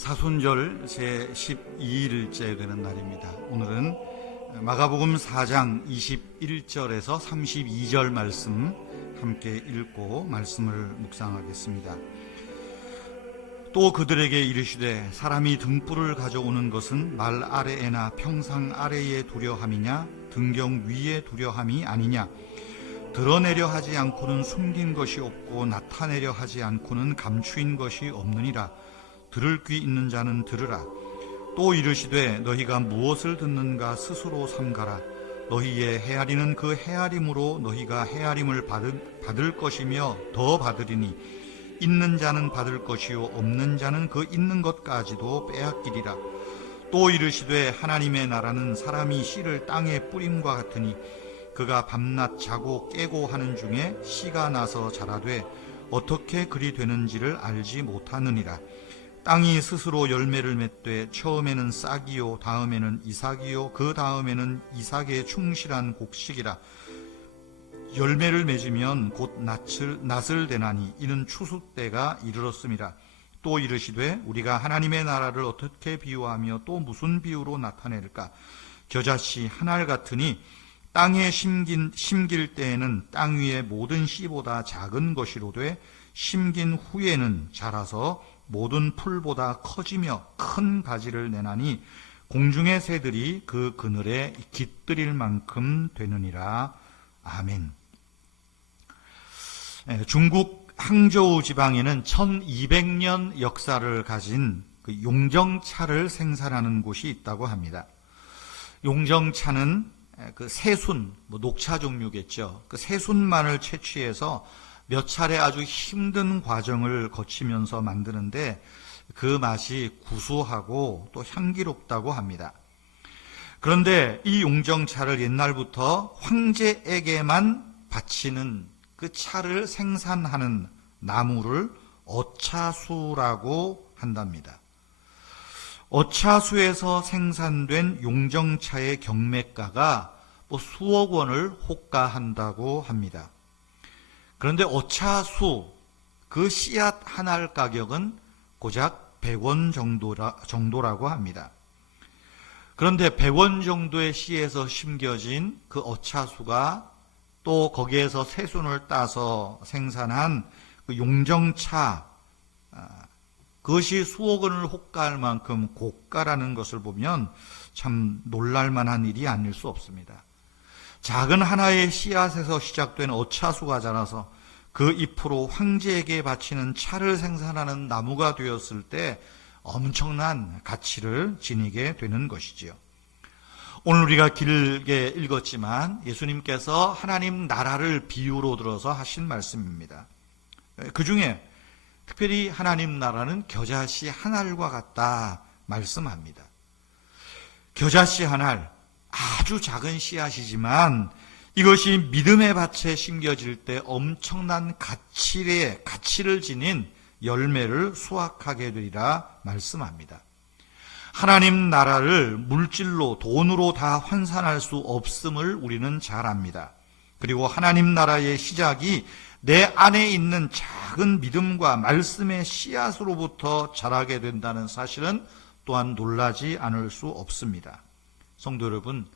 사순절 제12일째 되는 날입니다. 오늘은 마가복음 4장 21절에서 32절 말씀 함께 읽고 말씀을 묵상하겠습니다. 또 그들에게 이르시되 사람이 등불을 가져오는 것은 말 아래에나 평상 아래에 두려함이냐 등경 위에 두려함이 아니냐. 드러내려 하지 않고는 숨긴 것이 없고 나타내려 하지 않고는 감추인 것이 없느니라. 들을 귀 있는 자는 들으라. 또 이르시되 너희가 무엇을 듣는가 스스로 삼가라. 너희의 헤아리는 그 헤아림으로 너희가 헤아림을 받을 것이며 더 받으리니 있는 자는 받을 것이요 없는 자는 그 있는 것까지도 빼앗기리라. 또 이르시되 하나님의 나라는 사람이 씨를 땅에 뿌림과 같으니 그가 밤낮 자고 깨고 하는 중에 씨가 나서 자라되 어떻게 그리 되는지를 알지 못하느니라. 땅이 스스로 열매를 맺되 처음에는 싹이요 다음에는 이삭이요 그 다음에는 이삭의 충실한 곡식이라. 열매를 맺으면 곧 낫을 되나니 이는 추수 때가 이르렀음이라. 또 이르시되 우리가 하나님의 나라를 어떻게 비유하며 또 무슨 비유로 나타낼까. 겨자씨 한 알 같으니 땅에 심길 때에는 땅 위의 모든 씨보다 작은 것이로되 심긴 후에는 자라서 모든 풀보다 커지며 큰 가지를 내나니 공중의 새들이 그 그늘에 깃들일 만큼 되느니라. 아멘. 중국 항저우 지방에는 1200년 역사를 가진 그 용정차를 생산하는 곳이 있다고 합니다. 용정차는 그 새순, 녹차 종류겠죠. 그 새순만을 채취해서 몇 차례 아주 힘든 과정을 거치면서 만드는데 그 맛이 구수하고 또 향기롭다고 합니다. 그런데 이 용정차를 옛날부터 황제에게만 바치는 그 차를 생산하는 나무를 어차수라고 한답니다. 어차수에서 생산된 용정차의 경매가가 수억 원을 호가한다고 합니다. 그런데 어차수 그 씨앗 한 알 가격은 고작 100원 정도라고 합니다. 그런데 100원 정도의 씨에서 심겨진 그 어차수가 또 거기에서 새순을 따서 생산한 그 용정차, 그것이 수억 원을 호가할 만큼 고가라는 것을 보면 참 놀랄만한 일이 아닐 수 없습니다. 작은 하나의 씨앗에서 시작된 어차수가 자라서 그 잎으로 황제에게 바치는 차를 생산하는 나무가 되었을 때 엄청난 가치를 지니게 되는 것이지요. 오늘 우리가 길게 읽었지만 예수님께서 하나님 나라를 비유로 들어서 하신 말씀입니다. 그 중에 특별히 하나님 나라는 겨자씨 한 알과 같다 말씀합니다. 겨자씨 한 알, 아주 작은 씨앗이지만 이것이 믿음의 밭에 심겨질 때 엄청난 가치를 지닌 열매를 수확하게 되리라 말씀합니다. 하나님 나라를 물질로 돈으로 다 환산할 수 없음을 우리는 잘 압니다. 그리고 하나님 나라의 시작이 내 안에 있는 작은 믿음과 말씀의 씨앗으로부터 자라게 된다는 사실은 또한 놀라지 않을 수 없습니다. 성도 여러분,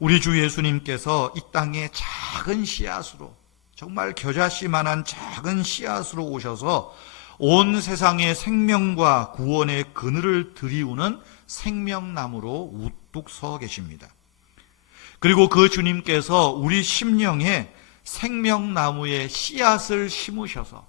우리 주 예수님께서 이 땅에 작은 씨앗으로, 정말 겨자씨만한 작은 씨앗으로 오셔서 온 세상의 생명과 구원의 그늘을 들이우는 생명나무로 우뚝 서 계십니다. 그리고 그 주님께서 우리 심령에 생명나무의 씨앗을 심으셔서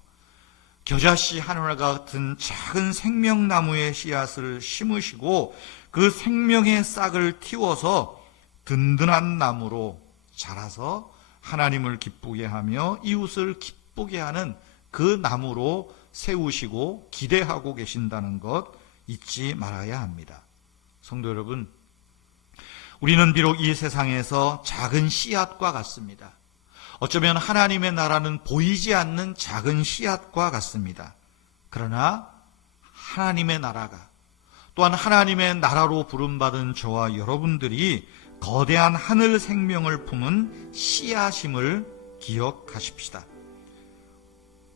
겨자씨 한 알 같은 작은 생명나무의 씨앗을 심으시고 그 생명의 싹을 틔워서 든든한 나무로 자라서 하나님을 기쁘게 하며 이웃을 기쁘게 하는 그 나무로 세우시고 기대하고 계신다는 것 잊지 말아야 합니다. 성도 여러분, 우리는 비록 이 세상에서 작은 씨앗과 같습니다. 어쩌면 하나님의 나라는 보이지 않는 작은 씨앗과 같습니다. 그러나 하나님의 나라가, 또한 하나님의 나라로 부름받은 저와 여러분들이 거대한 하늘 생명을 품은 씨앗임을 기억하십시다.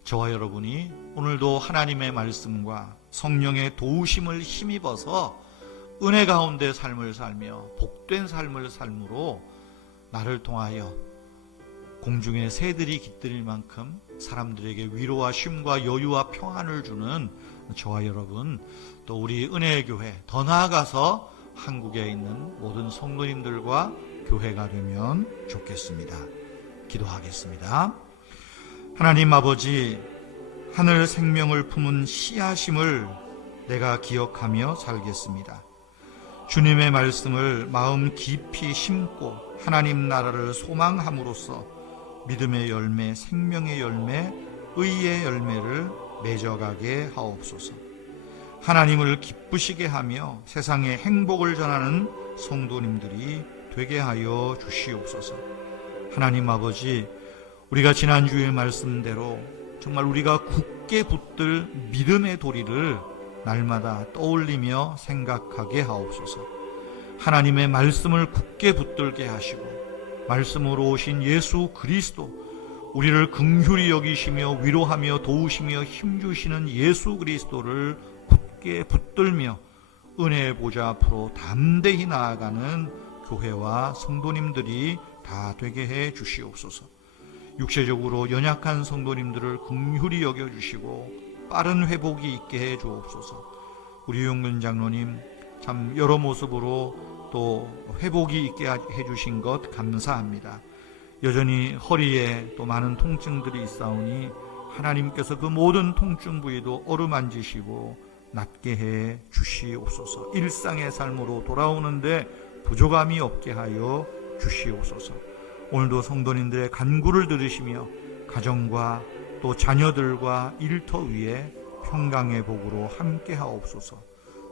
저와 여러분이 오늘도 하나님의 말씀과 성령의 도우심을 힘입어서 은혜 가운데 삶을 살며 복된 삶을 삶으로 나를 통하여 공중의 새들이 깃들일 만큼 사람들에게 위로와 쉼과 여유와 평안을 주는 저와 여러분, 또 우리 은혜의 교회, 더 나아가서 한국에 있는 모든 성도님들과 교회가 되면 좋겠습니다. 기도하겠습니다. 하나님 아버지, 하늘 생명을 품은 씨앗임을 내가 기억하며 살겠습니다. 주님의 말씀을 마음 깊이 심고 하나님 나라를 소망함으로써 믿음의 열매, 생명의 열매, 의의 열매를 맺어가게 하옵소서. 하나님을 기쁘시게 하며 세상에 행복을 전하는 성도님들이 되게 하여 주시옵소서. 하나님 아버지, 우리가 지난주의 말씀대로 정말 우리가 굳게 붙들 믿음의 도리를 날마다 떠올리며 생각하게 하옵소서. 하나님의 말씀을 굳게 붙들게 하시고 말씀으로 오신 예수 그리스도, 우리를 긍휼히 여기시며 위로하며 도우시며 힘주시는 예수 그리스도를 굳게 붙들며 은혜의 보좌 앞으로 담대히 나아가는 교회와 성도님들이 다 되게 해 주시옵소서. 육체적으로 연약한 성도님들을 긍휼히 여겨주시고 빠른 회복이 있게 해 주옵소서. 우리 용근 장로님 참 여러 모습으로 또 회복이 있게 해주신 것 감사합니다. 여전히 허리에 또 많은 통증들이 있사오니 하나님께서 그 모든 통증 부위도 어루만지시고 낫게 해 주시옵소서. 일상의 삶으로 돌아오는데 부족함이 없게 하여 주시옵소서. 오늘도 성도님들의 간구를 들으시며 가정과 또 자녀들과 일터 위에 평강의 복으로 함께 하옵소서.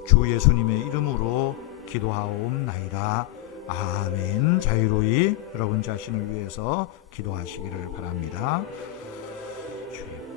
주 예수님의 이름으로 기도하옵나이다. 아멘. 자유로이 여러분 자신을 위해서 기도하시기를 바랍니다. 주님.